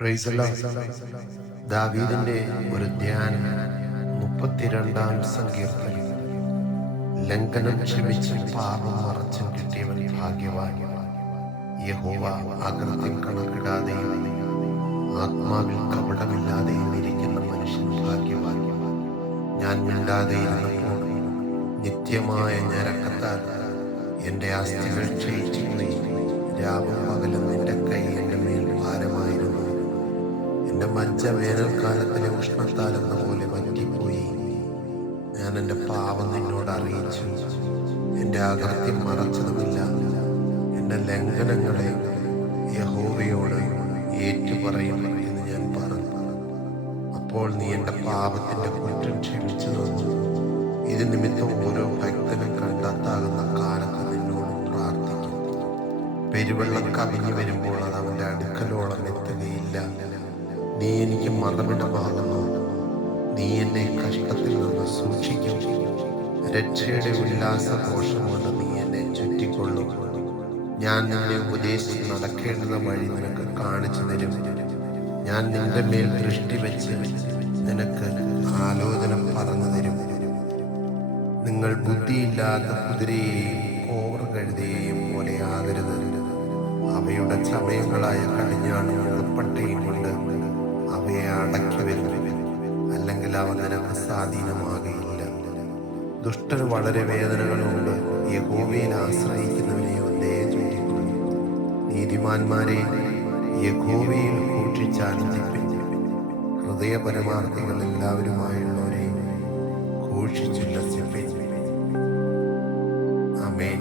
Praise the Lord. ദാവീദിന്റെ ഒരു ധ്യാനം. 32-ാം സങ്കീർത്തനം. ലംഘനം ക്ഷമിച്ചും പാപം മറച്ചും കിട്ടിയവൻ ഭാഗ്യവാൻ. യഹോവ അകൃത്യം കണക്കിടാതെയും ആത്മാവിൽ കപടമില്ലാതെയും ഇരിക്കുന്ന മനുഷ്യൻ ഭാഗ്യവാൻ. ഞാൻ മിണ്ടാതെയിരുന്നപ്പോൾ നിത്യമായ ഞരക്കത്താൽ എൻ്റെ അസ്ഥികൾ ക്ഷയിച്ചുപോയി. രാവും പകലും നിന്റെ കൈ എൻ്റെ മേൽ ഭാരമായിരുന്നു. എൻ്റെ മജ്ജ വേനൽക്കാലത്തിലെ ഉഷ്ണത്താൽ എന്ന പോലെ വറ്റിപ്പോയി. ഞാൻ എൻ്റെ പാപം നിന്നോട് അറിയിച്ചു, എൻ്റെ അകൃത്യം മറച്ചതുമില്ല. എൻ്റെ ലംഘനങ്ങളെ യഹോവയോട് ഏറ്റുപറയും എന്ന് ഞാൻ പറഞ്ഞു. അപ്പോൾ നീ എൻ്റെ പാപത്തിൻ്റെ കുറ്റം ക്ഷമിച്ചു തന്നു. ഇത് നിമിത്തം ഓരോ ഭക്തനും കണ്ടെത്താകുന്ന കാലത്ത് നിന്നോട് പ്രാർത്ഥിക്കും. പെരുവെള്ളം കവിഞ്ഞു വരുമ്പോൾ അത് അവൻ്റെ അടുക്കലോളം എത്തുകയില്ല. നീ എനിക്ക് മറവിടമാകുന്നു. നീ എന്നെ കഷ്ടത്തിൽ നിന്ന് സൂക്ഷിക്കും. രക്ഷയുടെ ഉല്ലാസഘോഷം കൊണ്ട് നീ എന്നെ ചുറ്റിക്കൊള്ളും. ഞാൻ നിന്നെ ഉപദേശിച്ച് നടക്കേണ്ടുന്ന വഴി നിനക്ക് കാണിച്ചു തരും. ഞാൻ നിന്റെ മേൽ ദൃഷ്ടി വെച്ച് നിനക്ക് ആലോചന പറഞ്ഞു തരും. നിങ്ങൾ ബുദ്ധിയില്ലാത്ത കുതിരയെയും കോവർകഴുതയെയും പോലെ ആകരുത്. അവയുടെ ചമയങ്ങളായ കടിഞ്ഞാണും ഉൾപ്പട്ടയും കൊണ്ട് അവയെ അടക്കി വരും, അല്ലെങ്കിൽ അവ നിനക്ക് സ്വാധീനമാകയില്ല. ദുഷ്ടന് വളരെ വേദനകളുണ്ട്. യഹോവയിൽ ആശ്രയിക്കുന്നവനെയോ ദയ ചൊരിക്കുന്നു. നീതിമാന്മാരെ യഹോവയിൽ ഘോഷിച്ചാനന്ദിപ്പിൻ. ഹൃദയപരമാർത്ഥികൾ എല്ലാവരുമായുള്ളവരെ ഘോഷിച്ചുല്ലസിപ്പിൻ. ആമേൻ.